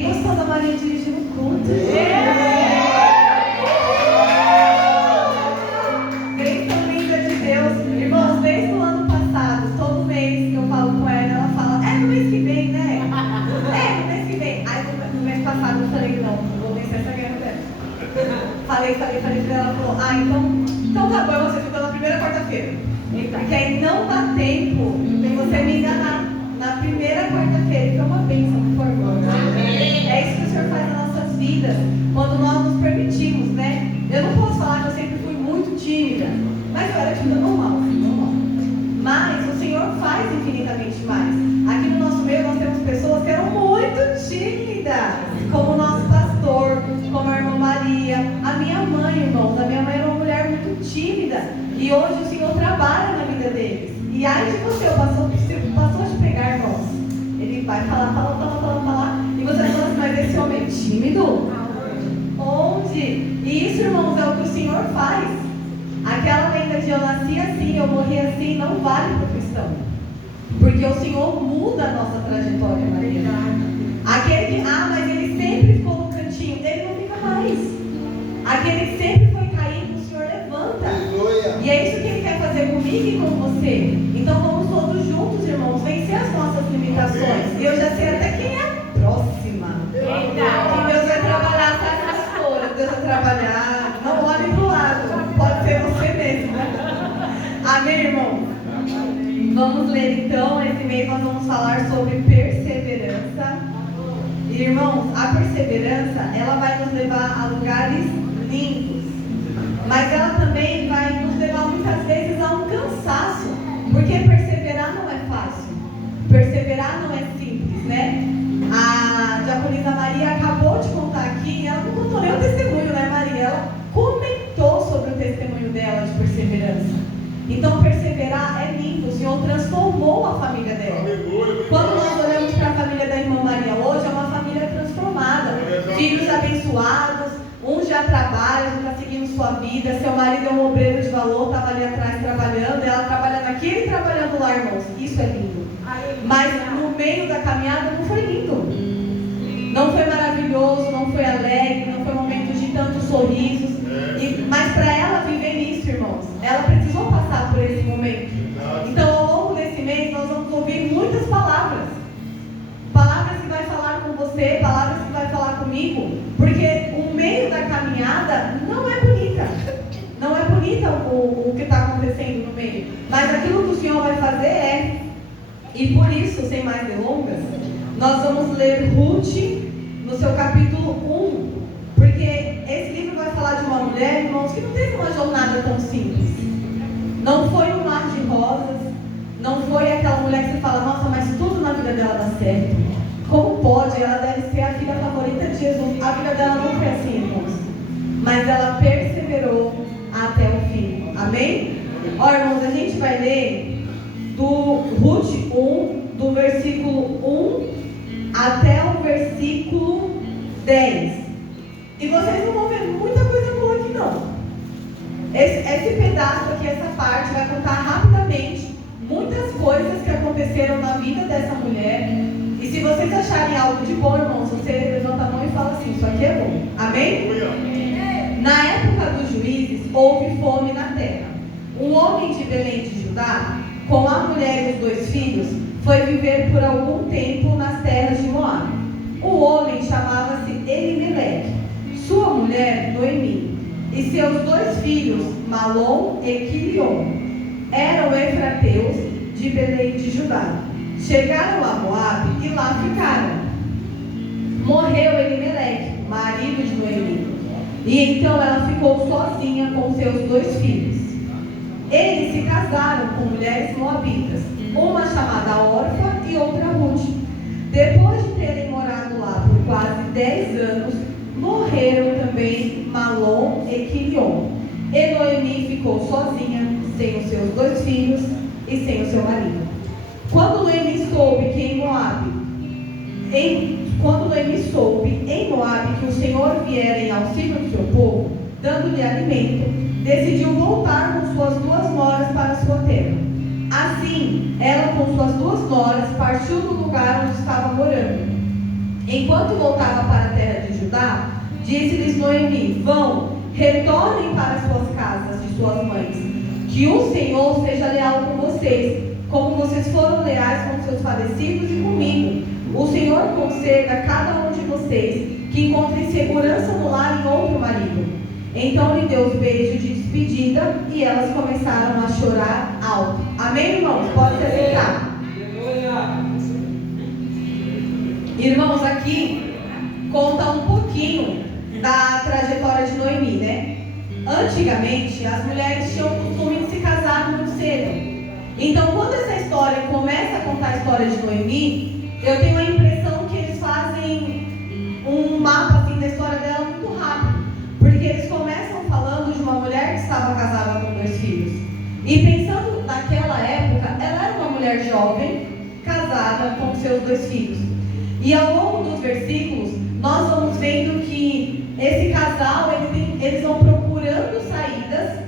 Gostou da Maria dirigindo o culto? Bênção linda de Deus. Irmãos, desde o ano passado, todo mês que eu falo com ela fala, no mês que vem, né? No mês que vem. Aí no mês passado eu falei, não vou vencer essa guerra dela. Falei pra ela, falou, então tá bom, você ficou na primeira quarta-feira. Porque aí não dá tempo de você me enganar. Na primeira quarta-feira, que é uma bênção, por favor. É isso que o Senhor faz nas nossas vidas, quando nós nos permitimos, né? Eu não posso falar que eu sempre fui muito tímida, mas eu era tímida normal. Mas o Senhor faz infinitamente mais. Aqui no nosso meio nós temos pessoas que eram muito tímidas, como o nosso pastor, como a irmã Maria, a minha mãe, irmãos. A minha mãe era uma mulher muito tímida e hoje o Senhor trabalha na vida deles. E aí de você, passou de pegar, irmãos. Ele vai falar. E você fala assim, mas esse homem é tímido? Onde? E isso, irmãos, é o que o Senhor faz. Aquela lenda de eu nasci assim, eu morri assim, não vale para o cristão. Porque o Senhor muda a nossa trajetória, Maria. Aquele que, mas ele sempre ficou no cantinho, ele não fica mais. Aquele que sempre foi caído, o Senhor levanta. E é isso que ele quer fazer comigo e com você. Então vamos todos juntos, irmãos, vencer as nossas limitações. E eu já sei até quem é a próxima. Que Deus vai trabalhar, sabe, pastora? Deus vai trabalhar. Não olhe para o lado, pode ser você mesmo. Amém, irmão? Vamos ler então, esse mês nós vamos falar sobre perseverança. E, irmãos, a perseverança, ela vai nos levar a lugares lindos. Mas ela também vai nos levar muitas vezes a um cansaço. Porque perseverar não é fácil. Perseverar não é simples, né? A diaconisa Maria acabou de contar aqui, ela não contou nem o testemunho, né, Maria? Ela comentou sobre o testemunho dela de perseverança. Então, perseverar é lindo. O Senhor transformou a família dela. Quando nós olhamos para a família da irmã Maria hoje, é uma família transformada. Filhos abençoados, um já trabalha, já está seguindo sua vida. Seu marido é um obreiro de valor, estava ali atrás trabalhando, ela trabalhando aqui e trabalhando lá, irmãos. Isso é lindo. Mas no meio da caminhada não foi lindo. Não foi maravilhoso, não foi alegre, não foi momento de tantos sorrisos. Mas para ela viver nisso, irmãos, ela precisou passar por esse momento. Então, ao longo desse mês, nós vamos ouvir muitas palavras. Palavras que vai falar com você, palavras que vai falar comigo. Porque o meio da caminhada não é bonita. Não é bonita o que está acontecendo no meio. Mas aquilo que o Senhor vai fazer é. E por isso, sem mais delongas, nós vamos ler Ruth no seu capítulo 1. Porque esse livro vai falar de uma mulher, irmãos, que não teve uma jornada tão simples. Não foi um mar de rosas. Não foi aquela mulher que você fala, nossa, mas tudo na vida dela dá certo. Como pode? Ela deve ser a filha favorita de Jesus. A vida dela não foi assim, irmãos. Mas ela perseverou até o fim. Amém? Ó, irmãos, a gente vai ler do Ruth 1, do versículo 1 até o versículo 10. E vocês não vão ver muita coisa boa aqui, não. Esse pedaço aqui, essa parte, vai contar rapidamente muitas coisas que aconteceram na vida dessa mulher. E se vocês acharem algo de bom, irmãos, você levanta a mão e fala assim, isso aqui é bom. Amém? Na época dos juízes, houve fome na terra. Um homem de Belém de Judá, com a mulher e os 2 filhos, foi viver por algum tempo nas terras de Moabe. O homem chamava-se Elimeleque, sua mulher Noemi, e seus 2 filhos, Malom e Quilion, eram efrateus de Belém de Judá. Chegaram a Moabe e lá ficaram. Morreu Elimeleque, marido de Noemi, e então ela ficou sozinha com seus 2 filhos. Eles se casaram com mulheres moabitas, uma chamada Orfa e outra Ruth. Depois de terem morado lá por quase 10 anos, morreram também Malom e Quilion. E Noemi ficou sozinha, sem os seus 2 filhos e sem o seu marido. Quando Noemi soube em Moabe que o Senhor viera em auxílio do seu povo, dando-lhe alimento, decidiu voltar com suas 2 noras para sua terra. Assim, ela com suas 2 noras partiu do lugar onde estava morando. Enquanto voltava para a terra de Judá, disse-lhes Noemi: vão, retornem para suas casas de suas mães, que o Senhor seja leal com vocês, como vocês foram leais com seus falecidos e comigo. O Senhor conceda a cada um de vocês que encontre segurança no lar em outro marido. Então lhe deu os beijos de despedida e elas começaram a chorar alto. Amém, irmãos? Pode se alegrar. Irmãos, aqui conta um pouquinho da trajetória de Noemi, né? Antigamente, as mulheres tinham o costume de se casar muito cedo. Então, quando essa história começa a contar a história de Noemi, eu tenho a impressão que eles fazem um mapa assim, da história dela muito rápido. Porque eles começam falando de uma mulher que estava casada com 2 filhos. E pensando naquela época, ela era uma mulher jovem, casada com seus 2 filhos. E ao longo dos versículos, nós vamos vendo que esse casal, eles vão procurando saídas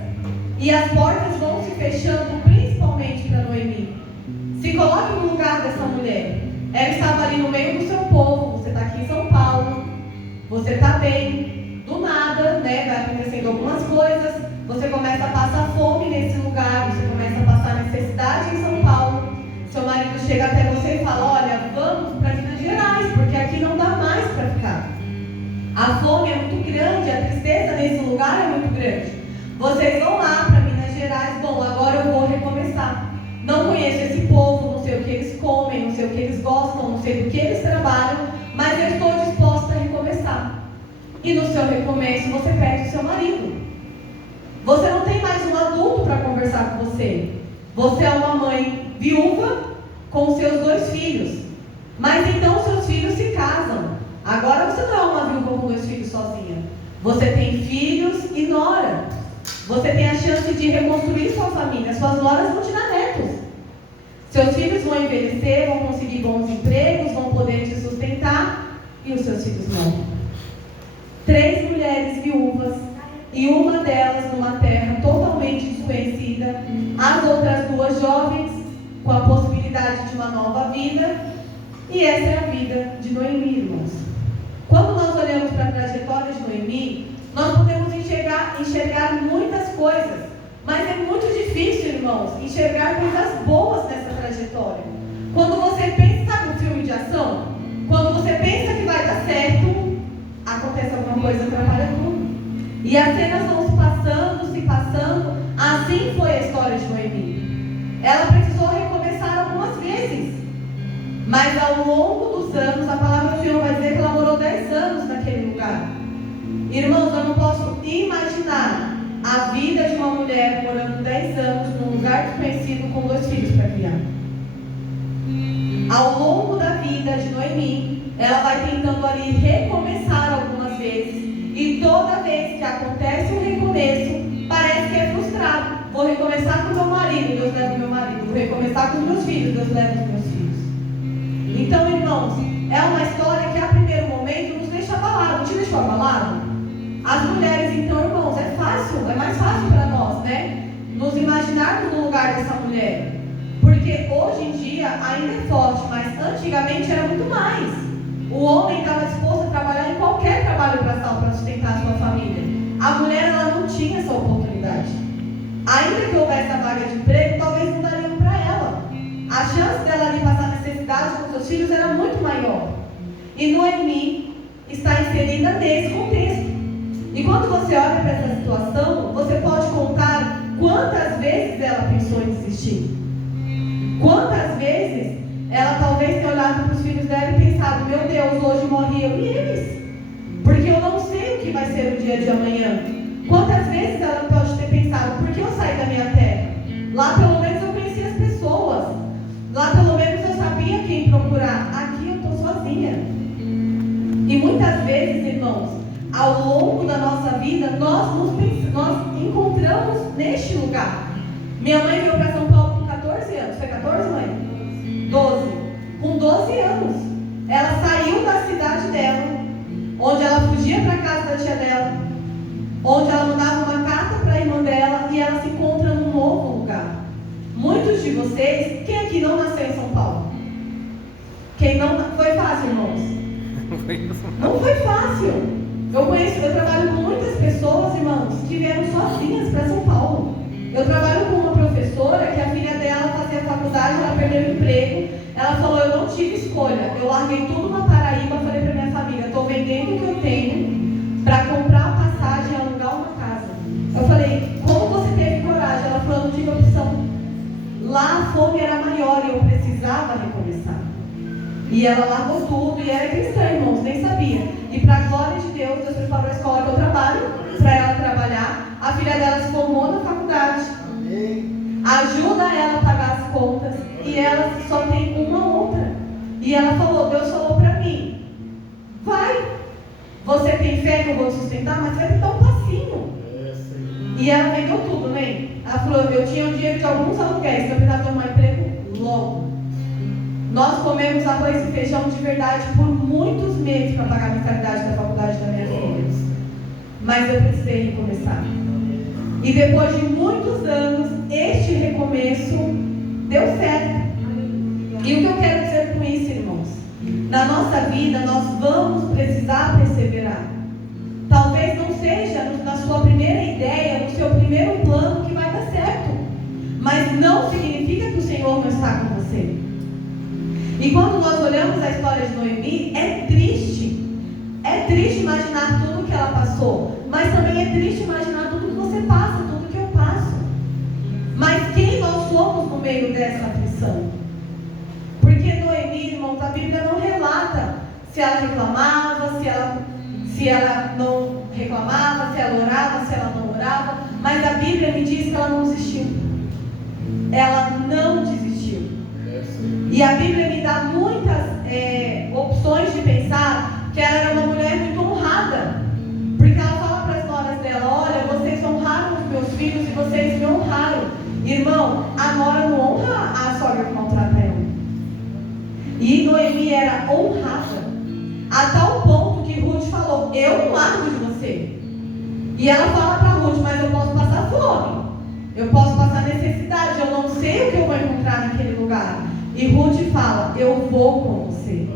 e as portas vão se fechando, principalmente para Noemi. Se coloque no lugar dessa mulher. Ela estava ali no meio do seu povo, você está aqui em São Paulo, você está bem, do nada, né, vai acontecendo algumas coisas, você começa a passar fome nesse lugar, você começa a passar necessidade em São Paulo, seu marido chega até você e fala, olha, vamos para Minas Gerais, porque aqui não dá mais para ficar. A fome é muito grande, a tristeza nesse lugar é muito grande. Vocês vão lá para Minas Gerais, bom, agora eu vou recomeçar. Não conheço esse povo, não sei o que eles comem, não sei o que eles gostam, não sei do que eles trabalham, mas eu estou disposta a recomeçar. E no seu recomeço você perde o seu marido. Você não tem mais um adulto para conversar com você. Você é uma mãe viúva com seus 2 filhos. Mas então seus filhos se casam. Agora você não é uma viúva com 2 filhos sozinha. Você tem filhos e nora. Você tem a chance de reconstruir sua família. Suas noras vão te dar netos. Seus filhos vão envelhecer, vão conseguir bons empregos, vão poder te sustentar. E os seus filhos não. 3 mulheres viúvas e uma delas numa terra totalmente desconhecida. As outras 2 jovens com a possibilidade de uma nova vida. E essa é a vida de Noemi, irmãos. Quando nós olhamos para a trajetória de Noemi, nós podemos enxergar muitas coisas, mas é muito difícil, irmãos, enxergar coisas boas nessa trajetória. Quando você pensa, sabe um filme de ação? Quando você pensa que vai dar certo, acontece alguma coisa, atrapalha tudo. E as cenas vão se passando, assim foi a história de Noemi. Ela precisou recomeçar algumas vezes, mas ao longo dos anos, a palavra do Senhor vai dizer que ela morou 10 anos naquele lugar. Irmãos, eu não posso imaginar a vida de uma mulher morando 10 anos num lugar desconhecido com 2 filhos para criar. Ao longo da vida de Noemi, ela vai tentando ali recomeçar algumas vezes, e toda vez que acontece um recomeço, parece que é frustrado. Vou recomeçar com o meu marido, Deus leva o meu marido. Vou recomeçar com os meus filhos, Deus leva os meus filhos. Então, irmãos, é uma história que a primeiro momento nos deixa abalado. Te deixou abalado? As mulheres, então, irmãos, é mais fácil para nós, né? Nos imaginarmos no lugar dessa mulher. Porque hoje em dia ainda é forte, mas antigamente era muito mais. O homem estava disposto a trabalhar em qualquer trabalho braçal para sustentar a sua família. A mulher, ela não tinha essa oportunidade. Ainda que houvesse a vaga de emprego, talvez não dariam para ela. A chance dela ali passar necessidade com seus filhos era muito maior. E Noemi está inserida nesse contexto. E quando você olha para essa situação, você pode contar quantas vezes ela pensou em desistir. Quantas vezes ela talvez tenha olhado para os filhos dela e pensado, meu Deus, hoje morri eu e eles. Porque eu não sei o que vai ser o dia de amanhã. Quantas vezes ela pode ter pensado, por que eu saí da minha terra? Lá pelo menos eu conhecia as pessoas. Lá pelo menos eu sabia quem procurar. Aqui eu estou sozinha. E muitas vezes, irmãos, ao longo da nossa vida, nós encontramos neste lugar. Minha mãe veio para São Paulo com 14 anos. Foi 14, mãe? 12. Com 12 anos. Ela saiu da cidade dela, onde ela fugia para a casa da tia dela, onde ela mandava uma carta para a irmã dela, e ela se encontra num novo lugar. Muitos de vocês, quem aqui não nasceu em São Paulo? Quem não... Foi fácil, irmãos? Não foi fácil. Eu trabalho com muitas pessoas, irmãos, que vieram sozinhas para São Paulo. Eu trabalho com uma professora que a filha dela fazia faculdade, ela perdeu o emprego. Ela falou, eu não tive escolha. Eu larguei tudo na Paraíba, falei para minha família, estou vendendo o que eu tenho para comprar a passagem e alugar uma casa. Eu falei, como você teve coragem? Ela falou, não tive opção. Lá a fome era maior e eu precisava recomeçar. E ela largou tudo e era cristã, irmãos, nem sabia. E para a glória de Deus, Deus preparou a escola que eu trabalho, para ela trabalhar. A filha dela se formou na faculdade. Ajuda ela a pagar as contas. E ela só tem uma outra. E ela falou, Deus falou para mim, vai. Você tem fé que eu vou te sustentar, mas vai dar um passinho. E ela vendeu tudo, né? Ela falou, eu tinha o dinheiro de alguns aluguéis, então eu precisava tomar emprego logo. Nós comemos arroz e feijão de verdade por muitos meses para pagar a mensalidade da faculdade da minha filha. Mas eu precisei recomeçar. E depois de muitos anos, este recomeço deu certo. E o que eu quero dizer com isso, irmãos? Na nossa vida, nós vamos precisar perseverar. Talvez não seja na sua primeira ideia, no seu primeiro plano que vai dar certo. Mas não significa que o Senhor não está com você. E quando nós olhamos a história de Noemi, é triste. É triste imaginar tudo que ela passou. Mas também é triste imaginar tudo que você passa, tudo que eu passo. Mas quem nós somos no meio dessa aflição? Porque Noemi, irmãos, a Bíblia não relata se ela reclamava, se ela não reclamava, se ela orava, se ela não orava. Mas a Bíblia me diz que ela não desistiu. Ela não desistiu. E a Bíblia me dá muitas opções de pensar que ela era uma mulher muito honrada. Porque ela fala para as noras dela, olha, vocês honraram os meus filhos e vocês me honraram. Irmão, a nora não honra a sogra que maltrata ela. E Noemi era honrada. A tal ponto que Ruth falou, eu não largo de você. E ela fala para Ruth, mas eu posso passar fome. Eu posso passar necessidade, eu não sei o que eu vou encontrar naquele lugar. E Ruth fala, eu vou com você.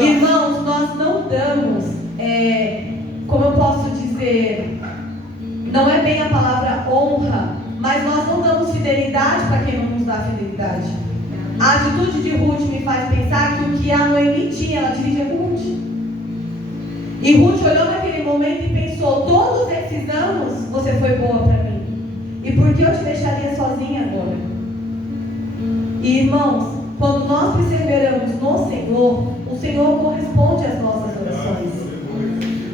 Irmãos, nós não damos, como eu posso dizer, não é bem a palavra honra, mas nós não damos fidelidade para quem não nos dá fidelidade. A atitude de Ruth me faz pensar que o que a Noemi tinha, ela dividia com Ruth. E Ruth olhou naquele momento e pensou, todos esses anos você foi boa para mim. E por que eu te deixaria sozinha agora? E irmãos, quando nós perseveramos no Senhor, o Senhor corresponde às nossas orações.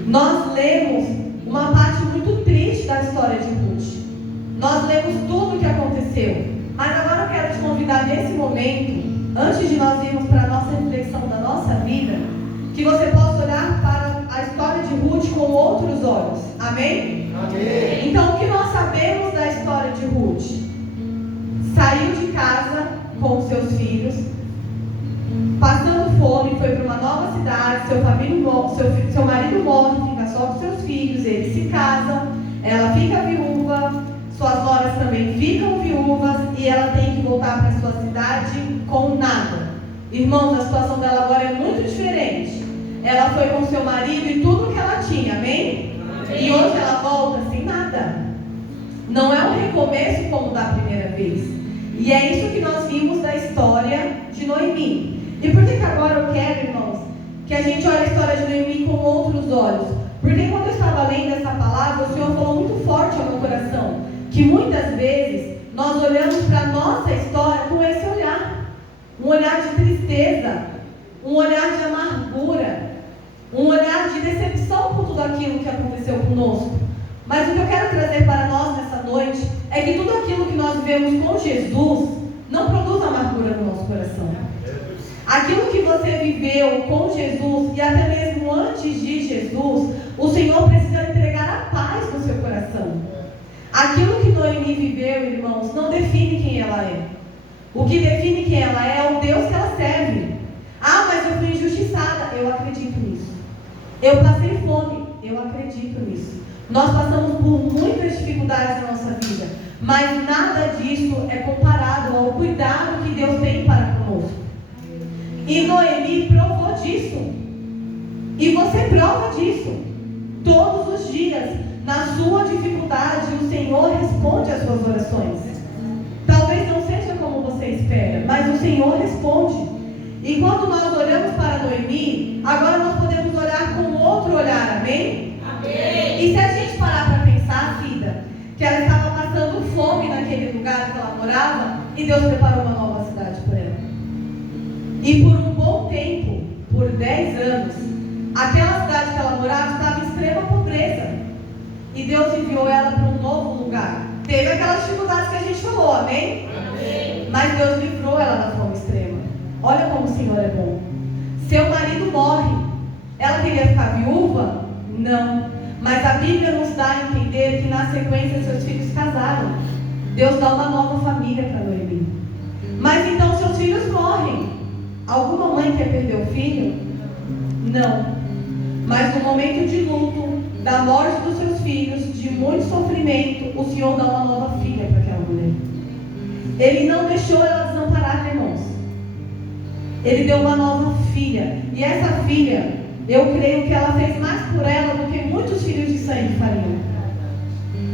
Nós lemos uma parte muito triste da história de Ruth. Nós lemos tudo o que aconteceu. Mas agora eu quero te convidar nesse momento, antes de nós irmos para a nossa reflexão da nossa vida, que você possa olhar para a história de Ruth com outros olhos. Amém? Amém. Então, o que nós sabemos da história de Ruth? Saiu de casa com seus filhos, passando fome, foi para uma nova cidade, seu marido morre, fica só com seus filhos, eles se casam, ela fica viúva, suas noras também ficam viúvas e ela tem que voltar para sua cidade com nada. Irmãos, a situação dela agora é muito diferente. Ela foi com seu marido e tudo que ela tinha, amém? E hoje ela volta sem nada. Não é um recomeço como da primeira vez. E é isso que nós vimos da história de Noemi. E por que agora eu quero, irmãos, que a gente olhe a história de Noemi com outros olhos? Porque quando eu estava lendo essa palavra, o Senhor falou muito forte ao meu coração, que muitas vezes nós olhamos para a nossa história com esse olhar. Um olhar de tristeza, um olhar de amargura, um olhar de decepção com tudo aquilo que aconteceu conosco. Mas o que eu quero trazer para nós nessa noite é que tudo aquilo que nós vivemos com Jesus não produz amargura no nosso coração. Aquilo que você viveu com Jesus e até mesmo antes de Jesus, o Senhor precisa entregar a paz no seu coração. Aquilo que Noemi viveu, irmãos, não define quem ela é. O que define quem ela é o Deus que ela serve. Ah, mas eu fui injustiçada. Eu acredito nisso. Eu passei fome. Eu acredito nisso. Nós passamos por muitas dificuldades na nossa vida, mas nada disso é comparado ao cuidado que Deus tem para conosco. E Noemi provou disso. E você prova disso. Todos os dias, na sua dificuldade, o Senhor responde às suas orações. Talvez não seja como você espera, mas o Senhor responde. E quando nós olhamos para Noemi, agora nós podemos olhar com outro olhar, amém? Amém. E se a gente parar para pensar, Cida, que ela estava passando fome naquele lugar que ela morava, e Deus preparou uma nova cidade por ela. E por um bom tempo, por 10 anos, aquela cidade que ela morava estava em extrema pobreza. E Deus enviou ela para um novo lugar. Teve aquelas dificuldades que a gente falou, amém? Amém. Mas Deus livrou ela da fome extrema. Olha como o Senhor é bom. Seu marido morre. Ela queria ficar viúva? Não. Mas a Bíblia nos dá a entender que na sequência seus filhos casaram. Deus dá uma nova família para Noemi. Mas então seus filhos morrem. Alguma mãe quer perder o filho? Não. Mas no momento de luto, da morte dos seus filhos, de muito sofrimento, o Senhor dá uma nova filha para aquela mulher. Ele não deixou ela desamparada, irmãos. Ele deu uma nova filha. E essa filha, eu creio que ela fez mais por ela do que muitos filhos de sangue fariam.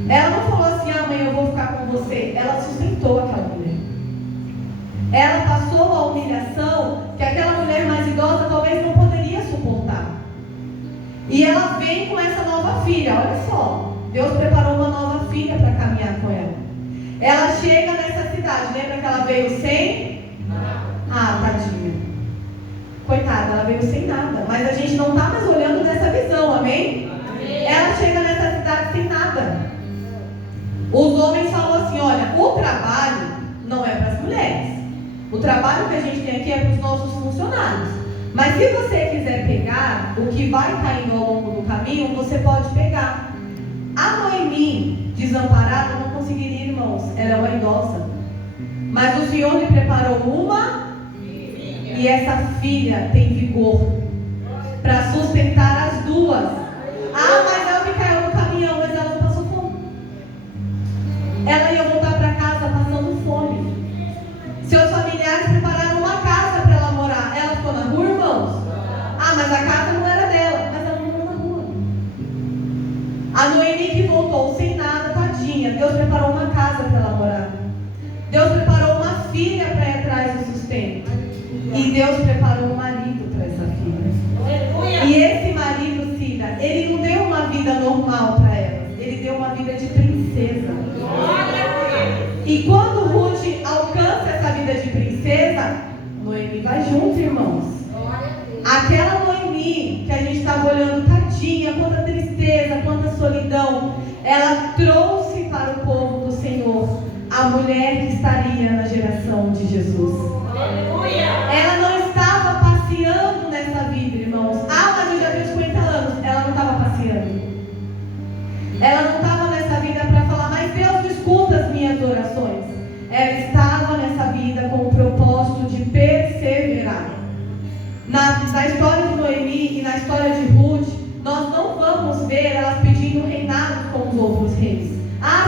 Ela não falou assim, mãe, eu vou ficar com você. Ela sustentou aquela mulher. Ela passou a humilhação que aquela mulher mais idosa talvez não poderia suportar. E ela vem com essa nova filha. Olha só, Deus preparou uma nova filha para caminhar com ela. Ela chega nessa cidade. Lembra que ela veio sem? Tadinha. Coitada, ela veio sem nada. Mas a gente não está mais olhando dessa visão, amém? Amém? Ela chega nessa cidade sem nada. Os homens falam assim, olha, o trabalho não é para as mulheres. O trabalho que a gente tem aqui é para os nossos funcionários. Mas se você quiser pegar o que vai caindo ao longo do caminho, você pode pegar. A Noemi, desamparada, não conseguiria, irmãos. Ela é uma idosa. Mas o Senhor lhe preparou uma filha. E essa filha tem vigor para sustentar as duas. Mas ela me caiu no caminhão, mas ela não passou fome. Ela ia voltar para casa passando fome. Seus familiares prepararam uma casa para ela morar. Ela ficou na rua, irmãos? Mas a casa não era dela, mas ela morou na rua. A Noemi que voltou sem nada, tadinha. Deus preparou uma casa para ela morar. Deus preparou uma filha para ir atrás do sustento. E Deus preparou um marido para essa filha. E esse marido, Cida, ele não deu uma vida normal para ela. Ele deu uma vida de princesa. E quando Ruth alcança essa vida de princesa, Noemi vai junto, irmãos. Aquela Noemi que a gente estava olhando, tadinha, quanta tristeza, quanta solidão, ela trouxe para o povo do Senhor a mulher que estaria na geração de Jesus. Ela não estava passeando nessa vida, irmãos. Mas eu já tenho 50 anos. Ela não estava passeando. Ela não estava nessa vida para falar, mas Deus escuta as minhas orações. Ela estava nessa vida com o propósito de perseverar. Na história de Noemi e na história de Ruth, nós não vamos ver elas pedindo reinado como os outros reis.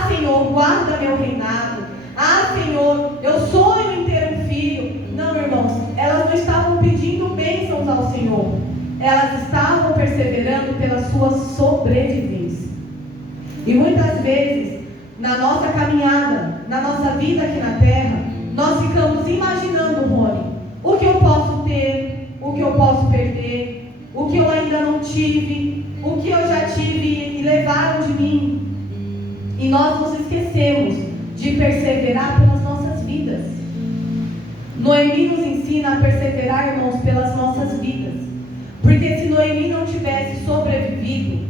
Senhor, guarda meu reinado. Senhor, eu sonho em ter um filho. Não, irmãos, elas não estavam pedindo bênçãos ao Senhor. Elas estavam perseverando pela sua sobrevivência. E muitas vezes, na nossa caminhada, na nossa vida aqui na terra, nós ficamos imaginando, Rony, o que eu posso ter, o que eu posso perder, o que eu ainda não tive, o que eu já tive e levaram de mim. E nós nos esquecemos de perseverar pelas nossas vidas. Noemi nos ensina a perseverar, irmãos, pelas nossas vidas. Porque se Noemi não tivesse sobrevivido,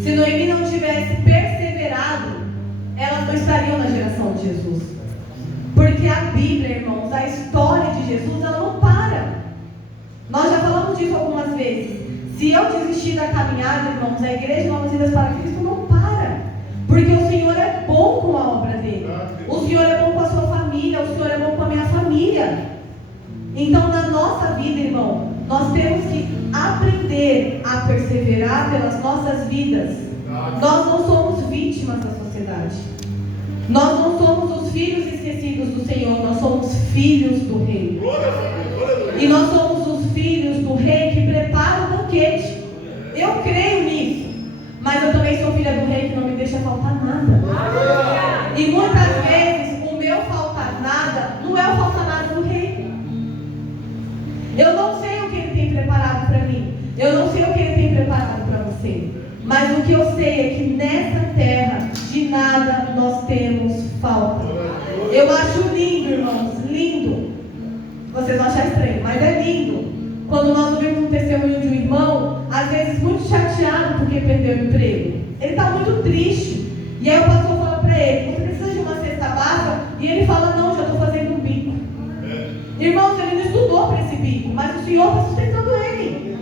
se Noemi não tivesse perseverado, elas não estariam na geração de Jesus. Porque a Bíblia, irmãos, a história de Jesus, ela não para. Nós já falamos disso algumas vezes. Se eu desistir da caminhada, irmãos, a Igreja de Novas Vidas para Cristo não para. Porque o Senhor é bom com a obra dele. O Senhor é bom com a sua família. O Senhor é bom com a minha família. Então, na nossa vida, irmão, nós temos que aprender a perseverar pelas nossas vidas. Nós não somos vítimas da sociedade. Nós não somos os filhos esquecidos do Senhor. Nós somos filhos do Rei. E nós somos os filhos do Rei que prepara o banquete. Eu creio nisso. Mas eu também sou filha do rei que não me deixa faltar nada. E muitas vezes o meu faltar nada não é o faltar nada do rei. Eu não sei o que ele tem preparado para mim. Eu não sei o que ele tem preparado para você. Mas o que eu sei é que nessa terra de nada nós temos falta. Eu acho lindo, irmãos, lindo. Vocês vão achar estranho, mas é lindo. Quando nós ouvimos um testemunho de um irmão, às vezes muito chateado porque perdeu o emprego. Ele está muito triste. E aí o pastor fala para ele: você precisa de uma cesta básica? E ele fala: não, já estou fazendo um bico. Irmãos, ele não estudou para esse bico, mas o Senhor está sustentando ele.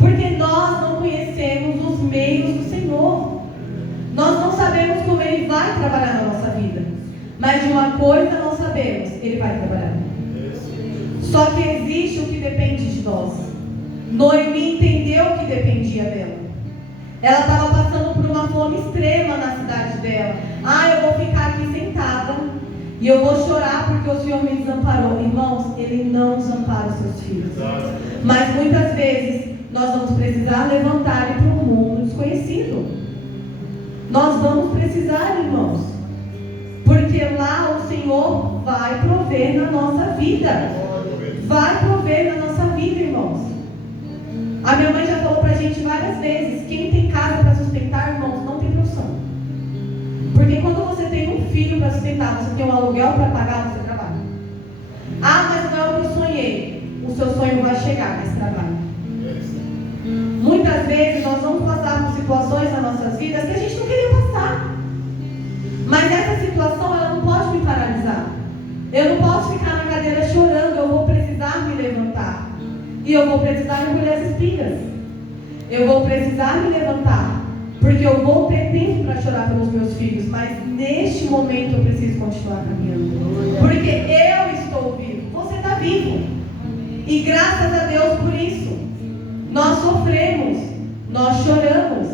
Porque nós não conhecemos os meios do Senhor. Nós não sabemos como Ele vai trabalhar na nossa vida. Mas de uma coisa nós sabemos: Ele vai trabalhar. Só que existe o que depende de nós. Noemi entendeu o que dependia dela. Ela estava passando por uma fome extrema na cidade dela. Eu vou ficar aqui sentada e eu vou chorar porque o Senhor me desamparou. Irmãos, Ele não desampara os seus filhos. Mas muitas vezes nós vamos precisar levantar e ir para um mundo desconhecido. Nós vamos precisar, irmãos. Porque lá o Senhor vai prover na nossa vida. Vai prover na nossa vida, irmãos. A minha mãe já falou pra gente várias vezes: quem tem casa para sustentar, irmãos, não tem profissão. Porque quando você tem um filho para sustentar, você tem um aluguel para pagar, você trabalha. Mas não é o que eu sonhei. O seu sonho vai chegar, mas trabalha. Muitas vezes nós vamos passar por situações nas nossas vidas que a gente não queria passar. Mas essa situação, ela não pode me paralisar. Eu não posso ficar na cadeira chorando. Eu vou precisar me levantar. E eu vou precisar encolher as espigas. Eu vou precisar me levantar. Porque eu vou ter tempo para chorar pelos meus filhos. Mas neste momento eu preciso continuar caminhando. Porque eu estou vivo. Você está vivo. E graças a Deus por isso. Nós sofremos. Nós choramos.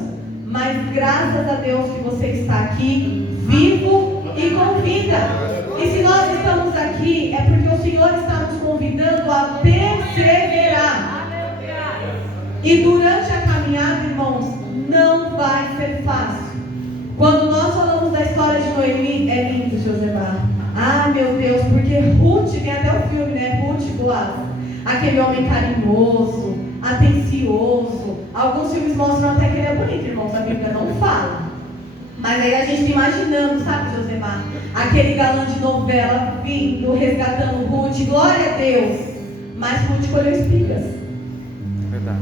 Mas graças a Deus que você está aqui, vivo e com vida. E se nós estamos aqui, é porque o Senhor está nos convidando a perseverar. E durante a caminhada, irmãos, não vai ser fácil. Quando nós falamos da história de Noemi, é lindo, Josemar. Meu Deus, porque Ruth, tem até o filme, né? Ruth Boaz. Aquele homem carinhoso, atencioso. Alguns filmes mostram até que ele é bonito, irmãos. A Bíblia não fala. Mas aí a gente está imaginando, sabe, Josemar? Aquele galã de novela vindo, resgatando Ruth. Glória a Deus. Mas Ruth colheu espigas. Verdade.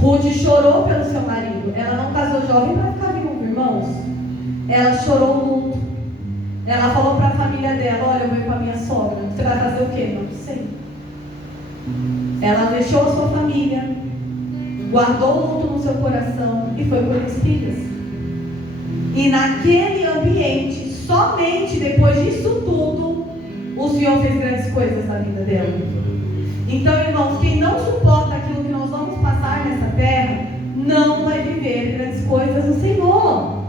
Ruth chorou pelo seu marido. Ela não casou jovem para ficar viúva, irmãos. Ela chorou muito. Ela falou para a família dela: olha, eu vou ir com a minha sogra. Você vai fazer o quê? Não sei. Ela deixou a sua família, guardou o luto no seu coração e foi colher espigas. E naquele ambiente, somente depois disso tudo, o Senhor fez grandes coisas na vida dela. Então, irmãos, quem não suporta aquilo que nós vamos passar nessa terra, não vai viver grandes coisas do Senhor.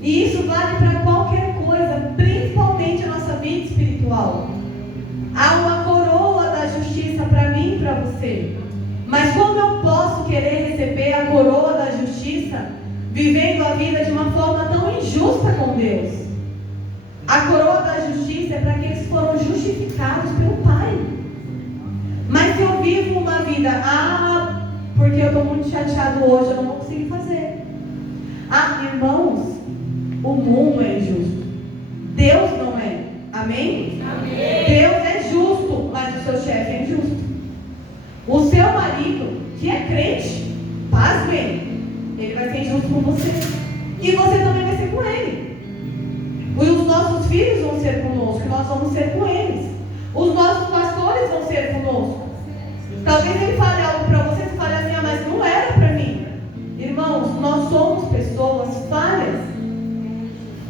E isso vale para qualquer coisa, principalmente a nossa vida espiritual. Há uma coroa da justiça para mim e para você. Mas como eu posso querer receber a coroa da justiça vivendo a vida de uma forma tão injusta com Deus? A coroa da justiça é para aqueles que foram justificados pelo Pai. Mas se eu vivo uma vida, porque eu estou muito chateado hoje, eu não vou conseguir fazer. Irmãos, o mundo é injusto. Deus não é. Amém? Amém. Deus é justo, mas o seu chefe é injusto. O seu marido, que é crente, pasmem, ele vai ser injusto com você. E você também vai ser com ele. Os nossos filhos vão ser conosco, nós vamos ser com eles. Os nossos pastores vão ser conosco. Talvez ele fale algo para você e fale assim: mas não era para mim. Irmãos, nós somos pessoas falhas.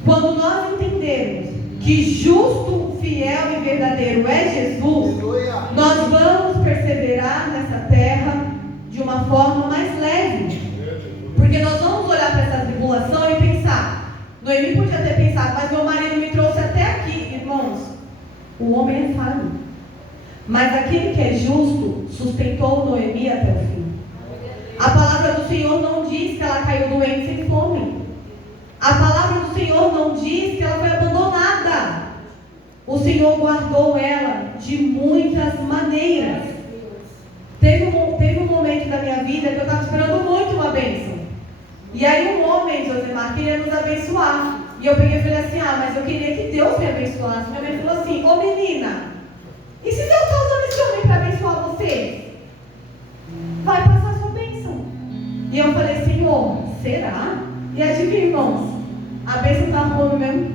Quando nós entendemos que justo, fiel e verdadeiro é Jesus, nós vamos perseverar nessa terra de uma forma mais leve. Porque nós vamos olhar para essa tribulação e pensar: Noemi podia ter pensado, mas meu marido me trouxe até aqui. Irmãos, o homem é falho. Mas aquele que é justo sustentou Noemi até o fim. A palavra do Senhor não diz que ela caiu doente sem fome. A palavra do Senhor não diz que ela foi abandonada. O Senhor guardou ela de muitas maneiras. Teve um momento da minha vida que eu estava esperando muito uma bênção. E aí um homem, Josemar, queria nos abençoar. E eu peguei e falei assim, mas eu queria que Deus me abençoasse. Minha mãe falou assim, ô menina, e se Deus está usando esse homem para abençoar você? Vai passar a sua bênção. E eu falei, Senhor, será? E adivinha, irmãos, a bênção estava com o meu.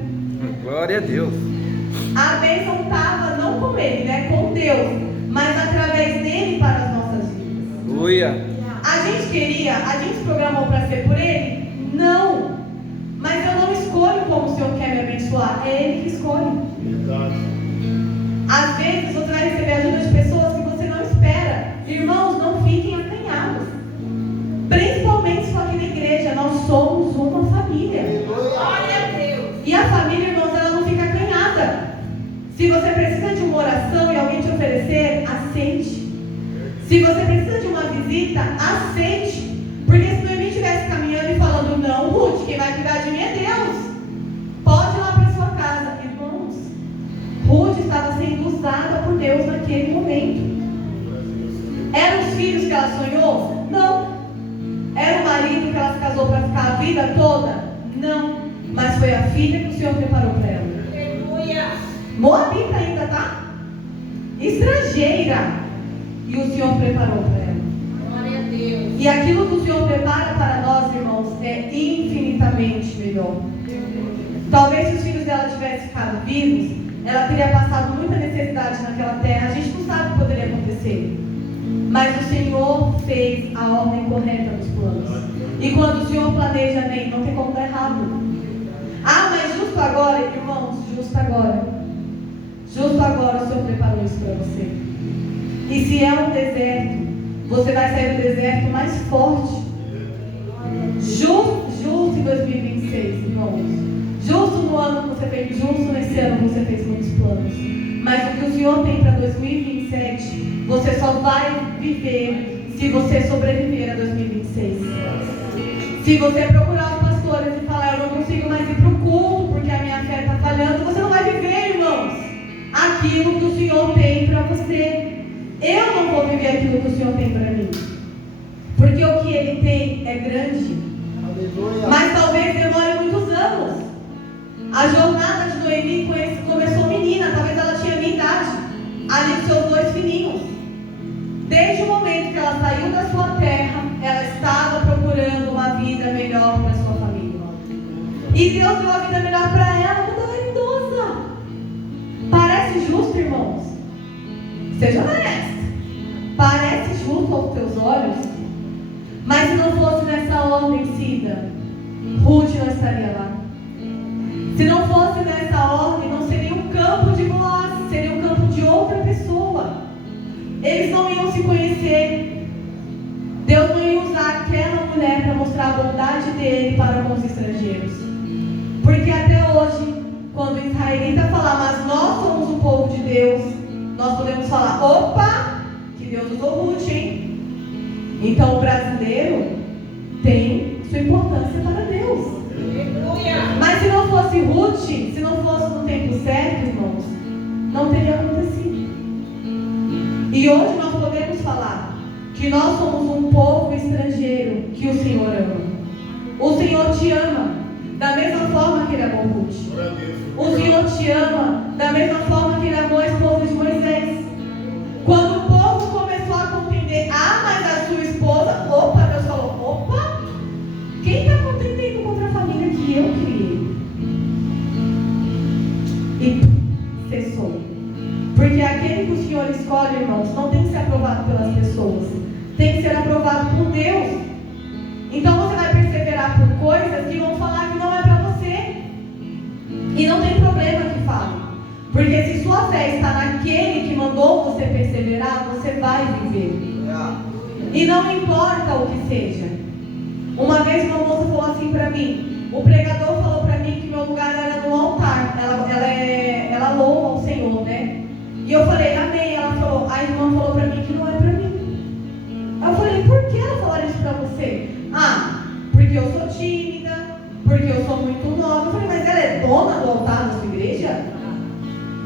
Glória a Deus. A bênção estava não com ele, né? Com Deus, mas através dele para as nossas vidas. Aleluia. A gente se programou para ser por ele? Não. Mas eu não escolho como o Senhor quer me abençoar, é ele que escolhe. Verdade. Às vezes você vai receber ajuda de pessoas que você não espera. Irmãos, não fiquem acanhados. Principalmente se for aqui na igreja, nós somos uma família. Glória a Deus. E a família, irmãos, ela não fica acanhada. Se você precisa de uma oração e alguém te oferecer, aceite. Se você precisa de uma visita, aceite. Porque se Noemi estivesse caminhando e falando, não, Ruth, quem vai cuidar de mim é Deus. Pode ir lá para sua casa. Irmãos, Ruth estava sendo usada por Deus naquele momento. Eram os filhos que ela sonhou? Não. Era o marido que ela se casou para ficar a vida toda? Não. Mas foi a filha que o Senhor preparou para ela. Aleluia. Moabita ainda, tá? Estrangeira. E o Senhor preparou para ela. Glória a Deus. E aquilo que o Senhor prepara para nós, irmãos, é infinitamente melhor. Talvez se os filhos dela tivessem ficado vivos, ela teria passado muita necessidade naquela terra. A gente não sabe o que poderia acontecer. Mas o Senhor fez a ordem correta dos planos. E quando o Senhor planeja, amém, não tem como dar errado. Mas justo agora, irmãos, justo agora o Senhor preparou isso para você. E se é um deserto, você vai sair do deserto mais forte. Justo em 2026, irmãos. Justo no ano que você fez, justo nesse ano que você fez muitos planos. Mas o que o Senhor tem para 2027, você só vai viver se você sobreviver a 2026. Se você procurar os pastores e falar, eu não consigo mais ir para o culto porque a minha fé está falhando, você não vai viver, irmãos, aquilo que o Senhor tem para você. Eu não vou viver aquilo que o Senhor tem para mim. Porque o que Ele tem é grande. Aleluia. Mas talvez demore muitos anos. A jornada de Noemi começou menina, talvez ela tinha a minha idade. Ali seus 2 filhinhos. Desde o momento que ela saiu da sua terra, ela estava procurando uma vida melhor para sua família. E Deus deu a vida melhor para ela quando ela era idosa. Parece justo, irmãos? Seja honesto. Parece justo aos teus olhos? Mas se não fosse nessa ordem, Cida, Ruth não estaria lá. Se não fosse nessa ordem, não seria um campo de Boaz, seria um campo de outra pessoa. Eles não iam se conhecer. Deus não ia usar aquela mulher para mostrar a bondade dele para com os estrangeiros. Porque até hoje, quando o israelita falar, mas nós somos o povo de Deus, nós podemos falar, opa, que Deus usou Ruth, hein? Então o brasileiro tem sua importância para Deus. Aleluia. Mas se não fosse Ruth, se não fosse no tempo certo, irmãos, não teria acontecido. E hoje nós podemos falar que nós somos um povo estrangeiro que o Senhor ama. O Senhor te ama da mesma forma que Ele amou Ruth. O Senhor te ama da mesma forma que Ele amou a esposa de Moisés. Quando o povo começou a compreender, mas a sua esposa, opa, Deus falou, opa, quem está contendendo contra a família que eu criei? E cessou. Porque aquele que o Senhor escolhe, irmãos, não tem que ser aprovado pelas pessoas, tem que ser aprovado por Deus. Então você vai perseverar por coisas que vão falar que não é para você. E não tem problema que fale. Porque se sua fé está naquele que mandou você perseverar, você vai viver. E não importa o que seja. Uma vez uma moça falou assim para mim, o pregador falou para mim que meu lugar era no altar. Ela louva ao Senhor, né? E eu falei, amém. Ela falou, a irmã falou para mim que não é para mim. Eu falei, por que ela falaria isso pra você? Ah, porque eu sou tímida, porque eu sou muito nova. Eu falei, mas ela é dona do altar da sua igreja?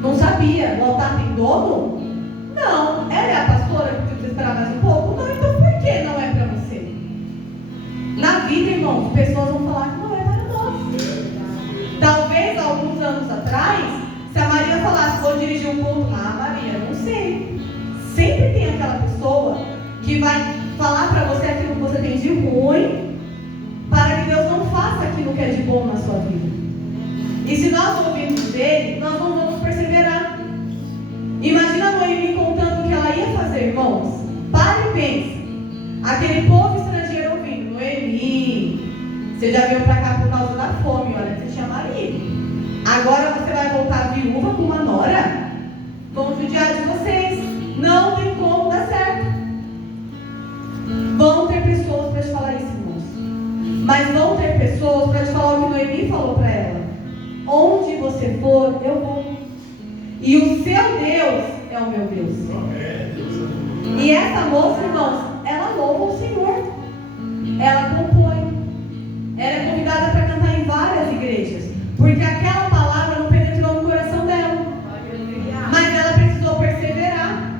Não sabia. O altar tem dono? Não. Ela é a pastora que precisa esperar mais um pouco? Não. Então por que não é para você? Na vida, irmãos, pessoas vão falar que não é para nós. Talvez alguns anos atrás, se a Maria falasse, vou dirigir um culto, Maria, não sei. Sempre tem aquela pessoa que vai falar para você aquilo que você tem de ruim, para que Deus não faça aquilo que é de bom na sua vida. E se nós ouvirmos dele, nós não vamos perseverar. Imagina a Noemi contando o que ela ia fazer, irmãos. Pare e pense. Aquele povo estrangeiro ouvindo, Noemi, você já veio para cá por causa da fome, olha, você tinha marido. Agora você vai voltar viúva com uma nora? Vão judiar de vocês. Não tem como dar certo. Vão ter pessoas para te falar isso, irmãos. Mas vão ter pessoas para te falar o que Noemi falou para ela. Onde você for, eu vou. E o seu Deus é o meu Deus. E essa moça, irmãos, ela louva o Senhor. Ela compõe. Ela é convidada para cantar em várias igrejas. Porque aquela palavra não penetrou no coração dela. Mas ela precisou perseverar.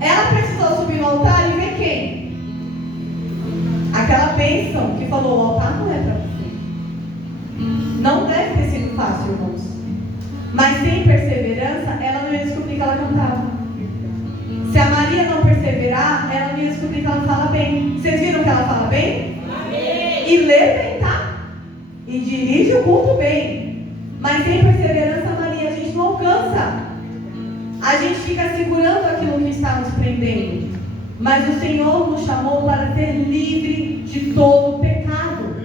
Ela precisou subir no altar e ver quem? Aquela bênção que falou, o altar não é para você. Não deve ter sido fácil, irmãos. Mas sem perseverança, ela não ia descobrir que ela cantava. Se a Maria não perseverar, ela não ia descobrir que ela fala bem. Vocês viram que ela fala bem? Amém. E lê bem, tá? E dirige o culto bem. Mas sem perseverança, Maria, a gente não alcança. A gente fica segurando aquilo que está nos prendendo. Mas o Senhor nos chamou para ser livre de todo pecado.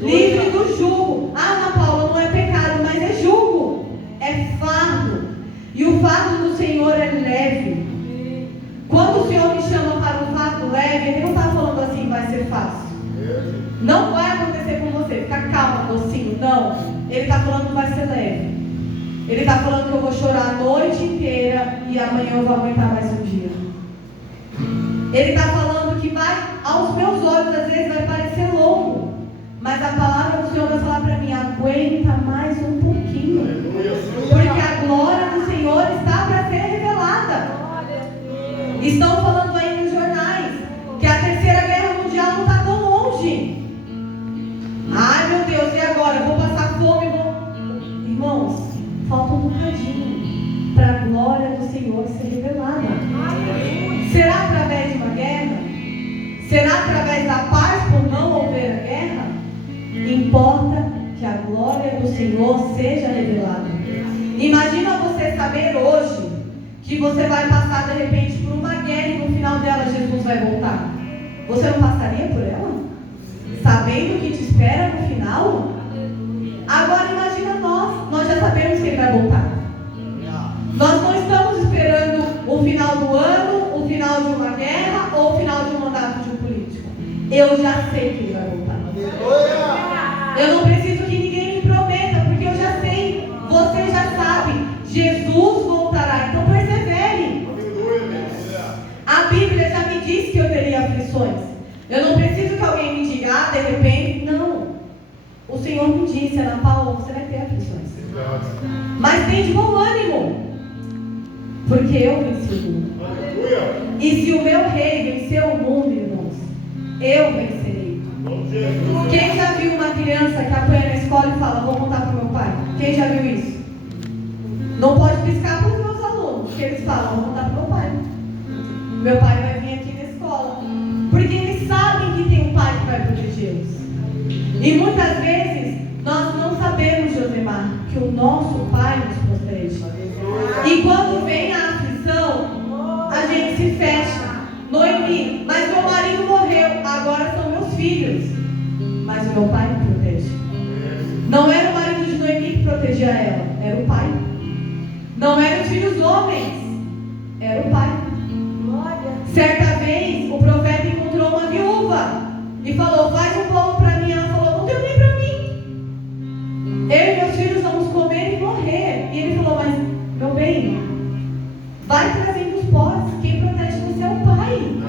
Livre do jugo. Ah, Ana Paula, não é pecado, mas é jugo. É fardo. E o fardo do Senhor é leve. Quando o Senhor me chama para um fardo leve, Ele não está falando assim, vai ser fácil. Não vai acontecer com você. Fica calma, docinho. Não. Ele está falando que vai ser leve. Ele está falando que eu vou chorar a noite inteira e amanhã eu vou aguentar mais um dia. Ele está falando que vai, aos meus olhos, às vezes vai parecer longo. Mas a palavra do Senhor vai falar para mim, aguenta mais um pouquinho. Porque a glória do Senhor está para ser revelada. Estão falando aí nos jornais que a Terceira Guerra Mundial não está tão longe. Ai meu Deus, e agora? Eu vou passar fome, Irmãos, falta um bocadinho para a glória do Senhor ser revelada. Será através de uma guerra? Será através da paz por não houver a guerra? Importa que a glória do Senhor seja revelada. Imagina você saber hoje que você vai passar de repente por uma guerra e no final dela Jesus vai voltar. Você não passaria por ela? Sabendo o que te espera no final? Agora imagina nós já sabemos que Ele vai voltar. Nós não estamos esperando o final do ano, o final de uma guerra ou o final de um mandato de um político. Eu já sei que Ele vai voltar. Eu não preciso que ninguém me prometa, porque eu já sei. Você já sabe. Jesus voltará. Então persevere. A Bíblia já me disse que eu teria aflições. Eu não preciso que alguém me diga, de repente, não. O Senhor me disse, Ana Paula, você vai ter aflições. Mas tem de bom ânimo. Porque eu venci o mundo. E se o meu rei venceu o mundo, irmãos, eu vencerei. Quem já viu uma criança que apanha na escola e fala, vou contar para o meu pai? Quem já viu isso? Não pode piscar para os meus alunos, porque eles falam, vou contar para o meu pai. Meu pai vai vir aqui na escola. Porque eles sabem que tem um pai que vai protegê-los. E muitas vezes nós não sabemos, Josemar, que o nosso pai nos protege. E quando vem a aflição, a gente se fecha. Noemi, mas meu marido morreu, agora são meus filhos. Mas o meu pai me protege. Não era o marido de Noemi que protegia ela, era o pai. Não eram os filhos homens, era o pai. Certa vez, o profeta encontrou uma viúva e falou, faz um pão para mim. Ela falou, não tenho nem para mim. Eu e meus filhos vamos comer e morrer. E ele falou, mas, meu bem, vai trazendo os potes. Quem protege você é o pai.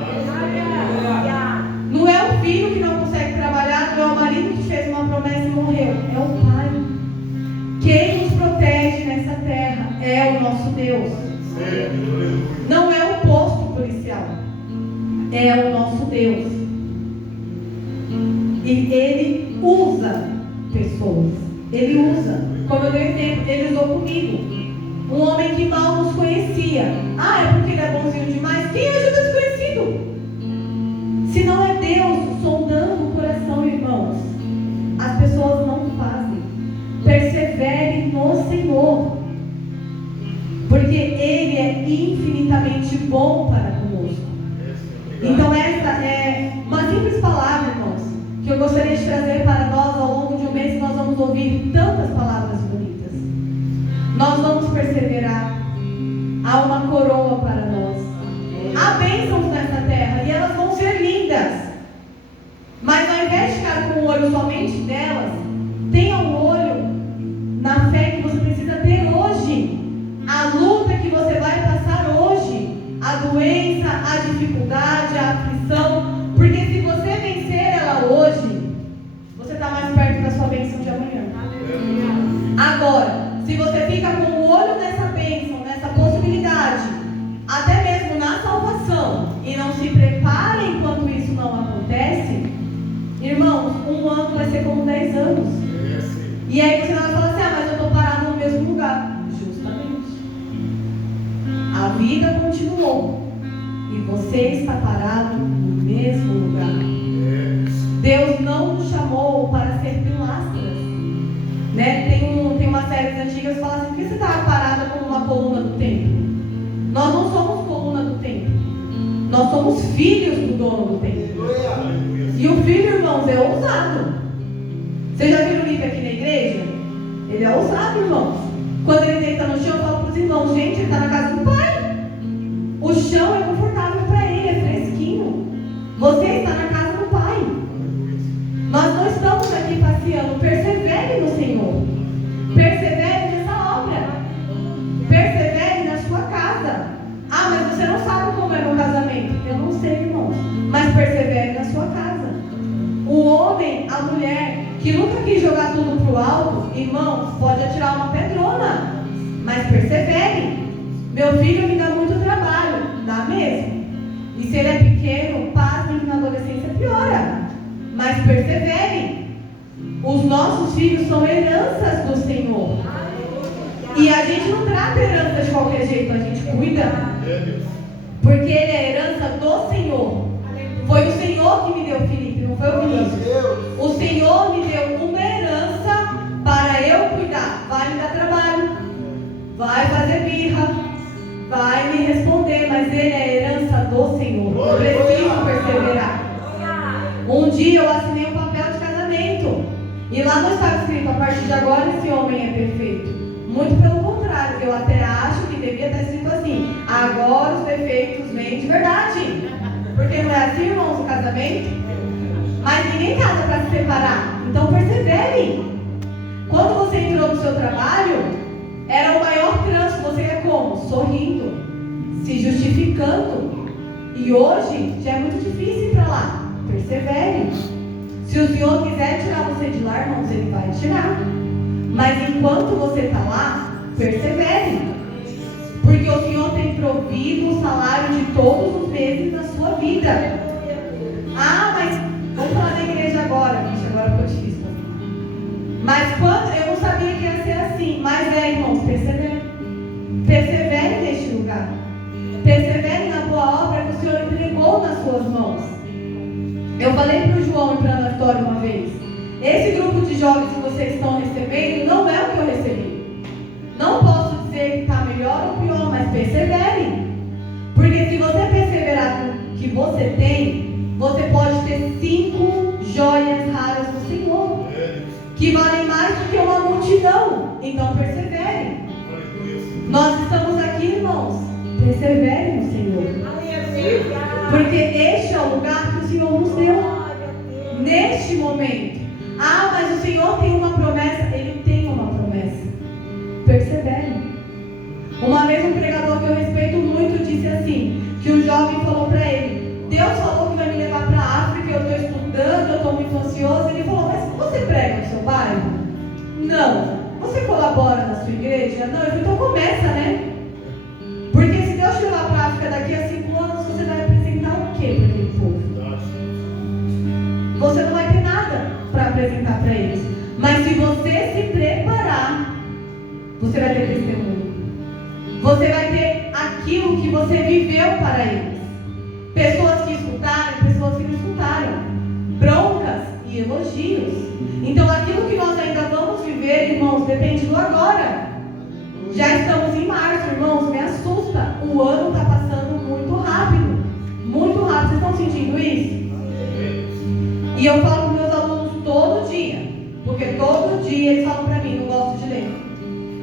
é o nosso Deus. Não é o posto policial, é o nosso Deus. E Ele usa pessoas. Ele usa. Como eu dei exemplo, Ele usou comigo. Um homem que mal nos conhecia. Ah, é porque ele é bonzinho demais? Quem ajuda desconhecido? Se não é Deus sondando o coração, irmãos, as pessoas não fazem. Persevere no Senhor, porque Ele é infinitamente bom para conosco. Então essa é uma simples palavra, irmãos, que eu gostaria de trazer para nós ao longo de um mês. Nós vamos ouvir tantas palavras bonitas. Nós vamos perseverar. Há uma coroa para nós. Há bênçãos nessa terra e elas vão ser lindas. Mas ao invés de ficar com o olho somente delas, tenha um olho na fé que você precisa ter hoje. A luta que você vai passar hoje, a doença, a dificuldade, a aflição. Porque se você vencer ela hoje, você está mais perto da sua bênção de amanhã. Agora, se você fica com o olho nessa bênção, nessa possibilidade, até mesmo na salvação, e não se prepara enquanto isso não acontece, irmãos, um ano vai ser como 10 anos. E aí você vai falar assim: ah, mas eu estou parado no mesmo lugar. Justamente. A vida continuou e você está parado no mesmo lugar. Deus não nos chamou para ser pilastras, né? Tem uma série antigas que fala assim: por que você está parada como uma coluna do templo? Nós não somos coluna do templo. Nós somos filhos do dono do templo. E o filho, irmãos, é ousado. Vocês já viram o Lipe aqui na igreja? Ele é ousado, irmãos. Quando ele deita no chão, eu falo para os irmãos: gente, ele está na casa do pai. O chão é confortável para ele, é fresquinho. Você está na casa do pai. Nós não estamos aqui passeando. Persevere no Senhor. Persevere nessa obra. Persevere na sua casa. Ah, mas você não sabe como é meu casamento. Eu não sei, irmãos. Mas persevere na sua casa. O homem, a mulher que nunca quis jogar tudo para o alto, irmãos, pode atirar uma pedrona. Mas persevere. Meu filho me dá muito trabalho. Dá mesmo. E se ele é pequeno, pasme que na adolescência piora. Mas persevere. Os nossos filhos são heranças do Senhor. E a gente não trata a herança de qualquer jeito, a gente cuida. Porque ele é herança do Senhor. Foi o Senhor que me deu Felipe, não foi o Vinícius. O Senhor me deu uma herança para eu cuidar. Vai me dar trabalho, vai fazer birra, vai me responder, mas ele é herança do Senhor. Eu preciso perseverar. Um dia eu assinei um papel de casamento e lá não estava escrito: a partir de agora esse homem é perfeito. Muito pelo contrário, eu até acho que devia estar escrito assim: agora os defeitos vêm de verdade. Porque não é assim, irmãos, o casamento? Mas ninguém casa para se separar. Então persevere. Quando você entrou no seu trabalho, era o maior trânsito. Você ia como? Sorrindo, se justificando. E hoje já é muito difícil ir para lá. Persevere. Se o Senhor quiser tirar você de lá, irmãos, Ele vai tirar. Mas enquanto você está lá, persevere. Porque o Senhor tem provido o salário de todos os meses na sua vida. Ah, mas vamos falar da igreja agora. Bicho, agora ficou difícil. Mas quando eu não sabia que ia ser assim. Mas irmãos, persevere. Persevere neste lugar. Persevere na boa obra que o Senhor entregou nas suas mãos. Eu falei para o João e para a Ana Vitória uma vez: esse grupo de jovens que vocês estão recebendo não é o que eu recebi. Não posso dizer que está melhor ou pior, mas persevere. Porque se você perseverar com o que você tem, você pode ter 5 joias raras do Senhor, que valem mais do que uma multidão. Então persevere. Nós estamos aqui, irmãos. Persevere no Senhor. Porque este é o lugar que o Senhor nos deu. Neste momento. Ah, mas o Senhor tem uma promessa. Ele tem uma promessa. Persevere. Uma vez um pregador que eu respeito muito disse assim, que o jovem falou para ele: Deus falou que vai me levar para a África, eu estou estudando, eu estou muito ansioso. Ele falou: mas você prega no seu bairro? Não. você colabora na sua igreja? Não, eu falei, então começa, né? Porque se Deus te levar para a África daqui a 5 anos, você vai apresentar o quê para aquele povo? Você não vai ter nada para apresentar para eles. Mas se você se preparar, você vai ter testemunho. Você vai ter aquilo que você viveu para eles. Pessoas que escutaram, pessoas que não escutaram. Broncas e elogios. Então aquilo que nós ainda vamos viver, irmãos, depende do agora. Já estamos em março, irmãos, me assusta. O ano está passando muito rápido. Muito rápido. Vocês estão sentindo isso? E eu falo para meus alunos todo dia. Porque todo dia eles falam para mim, não gosto de ler.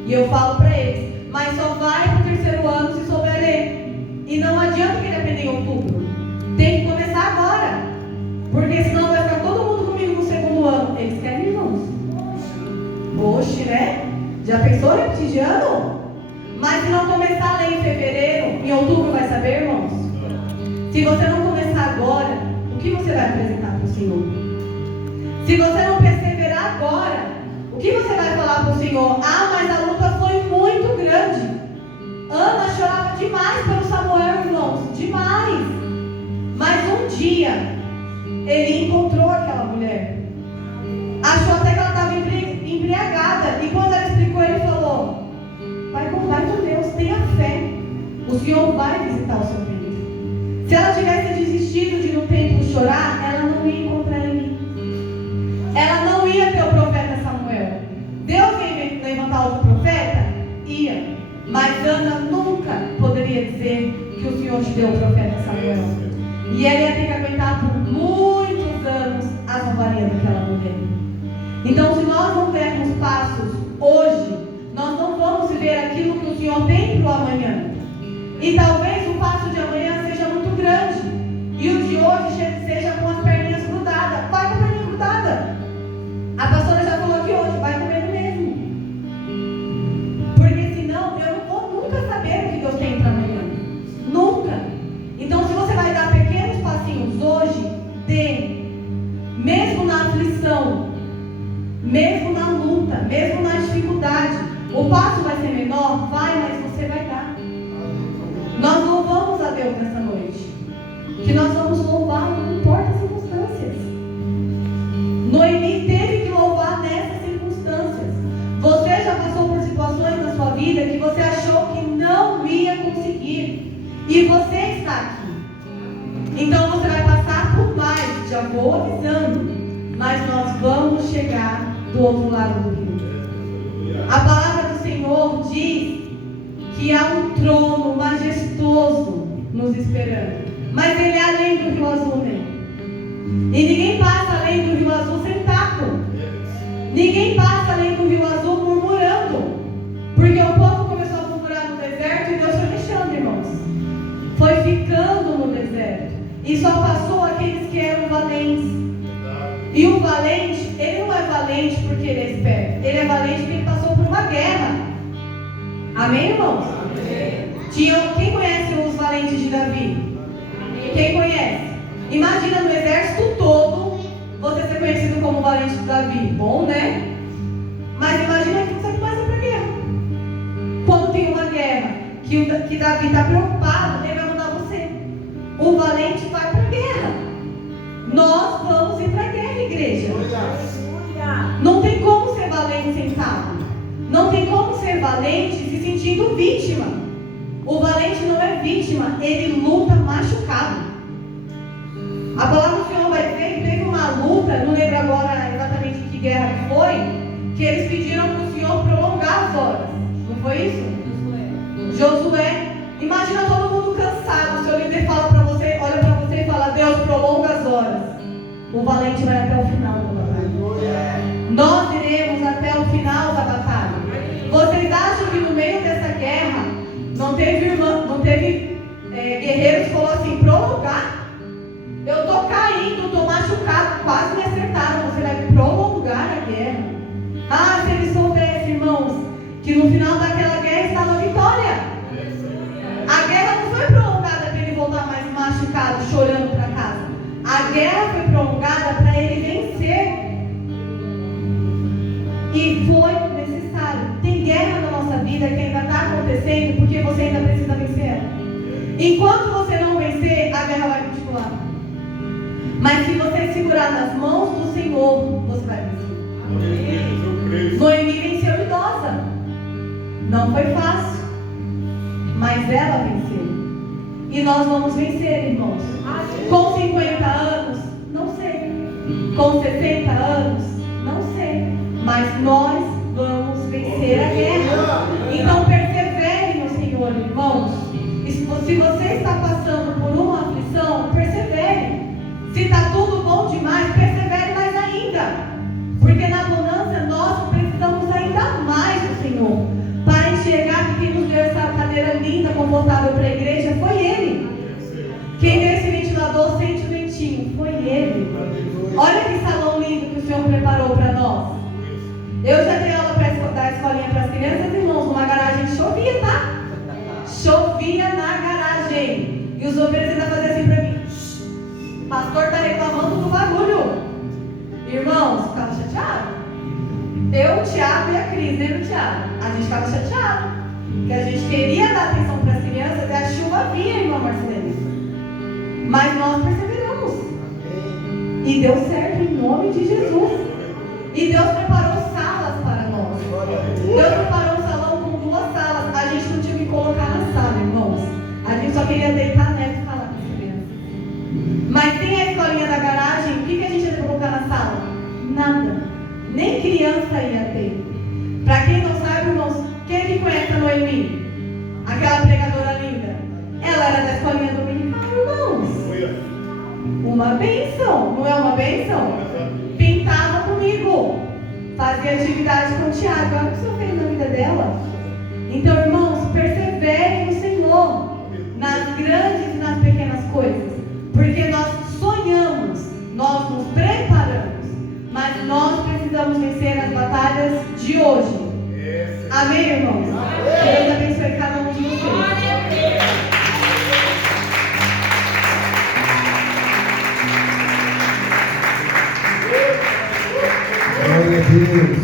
E eu falo para eles, mas só vai para o 3º ano se souber ler. E não adianta querer aprender em outubro. Tem que começar agora. Porque senão vai ficar todo mundo comigo no 2º ano. Eles querem, irmãos? Oxe, né? Já pensou repetir de ano? Mas se não começar a ler em fevereiro, em outubro vai saber, irmãos? Se você não começar agora, o que você vai apresentar para o Senhor? Se você não perseverar agora, o que você vai falar para o Senhor? Ah, mas a luta foi muito grande. Ana chorava demais pelo Samuel, irmãos. Demais. Mas um dia, ele encontrou aquela mulher. Achou até que ela estava embriagada. E quando ela explicou, ele falou, vai com Deus, tenha fé. O Senhor vai visitar o seu filho. Se ela tivesse desistido de no templo chorar, ela não ia encontrar ele. Ela não ia ter o profeta Samuel. Deus ia levantar outro profeta? Ia. Mas Ana nunca poderia dizer que o Senhor te deu o profeta Samuel. E ela ia ter que aguentar por muitos anos a zombaria daquela mulher. Então, se nós não dermos passos hoje, nós não vamos viver aquilo que o Senhor tem para o amanhã. E talvez o passo de amanhã seja muito grande. E o de hoje seja com as perninhas grudadas. Vai com a perninha grudada. A pastora já falou aqui hoje, vai com ele mesmo. Porque senão eu não vou nunca saber o que Deus tem para amanhã. Nunca. Então, se você vai dar pequenos passinhos hoje, dê. Mesmo na aflição, mesmo na luta, mesmo na dificuldade, o passo vai ser menor? Vai, mas você vai dar. Nós louvamos a Deus nessa noite. Que nós vamos louvar, não importa as circunstâncias. Noemi teve que louvar nessas circunstâncias. Você já passou por situações na sua vida que você achou que não ia conseguir. E você está aqui. Então você vai passar por mais, já vou avisando. Mas nós vamos chegar do outro lado do rio. A palavra do Senhor diz que há um trono majestoso nos esperando. Mas ele é além do Rio Azul, né? E ninguém passa além do Rio Azul sentado. Ninguém passa além do Rio Azul murmurando. Porque o povo começou a murmurar no deserto e Deus foi deixando, irmãos. Foi ficando no deserto. E só passou aqueles que eram valentes. E o valente, ele não é valente porque ele é esperto. Ele é valente porque ele passou por uma guerra. Amém, irmãos? Amém. Quem conhece os valentes de Davi? Amém. Quem conhece? Imagina no exército todo você ser conhecido como valente de Davi. Bom, né? Mas imagina que você começa para a guerra. Quando tem uma guerra que Davi está preocupado, ele vai mandar você. O valente vai para a guerra. Nós vamos ir para a guerra, igreja. Não tem como ser valente sentado. Não tem como ser valente se sentindo vítima. O valente não é vítima, ele luta machucado. A palavra do Senhor vai dizer que teve uma luta, não lembro agora exatamente que guerra que foi, que eles pediram para o Senhor prolongar as horas. Não foi isso? Josué. Imagina todo mundo cansado. O seu líder fala para você, olha para você e fala, Deus, prolonga as horas. O valente vai até o final da batalha. Nós iremos até o final da batalha. Vocês acham que no meio dessa guerra não teve guerreiros que falaram assim, prolongar? Eu estou caindo, estou machucado, quase me acertaram. Você vai prolongar a guerra. Ah, se eles soubessem, irmãos, que no final daquela guerra estava a vitória. A guerra não foi prolongada para ele voltar mais machucado, chorando para casa. A guerra foi prolongada para ele vencer. E foi necessário. vencendo, porque você ainda precisa vencer ela. Enquanto você não vencer, a guerra vai continuar. Mas se você segurar nas mãos do Senhor, você vai vencer. Noemi venceu idosa. Não foi fácil, mas ela venceu. E nós vamos vencer, irmãos. Com 50 anos, não sei. Com 60 anos, não sei. Mas nós vamos vencer a guerra. Então persevere no Senhor, irmãos. E se você está passando por uma aflição, persevere. Se está tudo bom demais, persevere mais ainda. Porque na bonança nós precisamos ainda mais do Senhor. Para enxergar que quem nos deu essa cadeira linda, confortável para a igreja, foi Ele. Quem deu esse ventilador sente o ventinho, foi Ele. Olha que salão lindo que o Senhor preparou para nós. Eu já dei aula da escolinha para as crianças, irmãos, numa garagem que chovia, tá? Chovia na garagem. E os obreiros ainda faziam assim para mim. O pastor está reclamando do barulho. Irmãos, ficava chateado. Eu, o Thiago e a Cris, lembra o Thiago? A gente ficava chateado. Porque a gente queria dar atenção para as crianças e a chuva vinha, irmã Marcelo. Mas nós perseveramos. E deu certo em nome de Jesus. E Deus preparou salas para nós. Deus preparou um salão com 2 salas. A gente não tinha que colocar na sala, irmãos. A gente só queria deitar nela e falar com as crianças. Mas tem a escolinha da garagem. O que a gente ia colocar na sala? Nada. Nem criança ia ter. Para quem não sabe, irmãos, quem que conhece a Noemi? Aquela pregadora linda. Ela era da escolinha dominical, irmãos. Uma bênção, não é uma bênção? Pintava comigo. Fazia atividade com o Thiago. Olha o que o Senhor fez na vida dela. Então, irmãos, perseverem no Senhor. Nas grandes e nas pequenas coisas. Porque nós sonhamos, nós nos preparamos. Mas nós precisamos vencer as batalhas de hoje. Amém, irmãos? Deus abençoe cada um de vocês. Glória a Deus.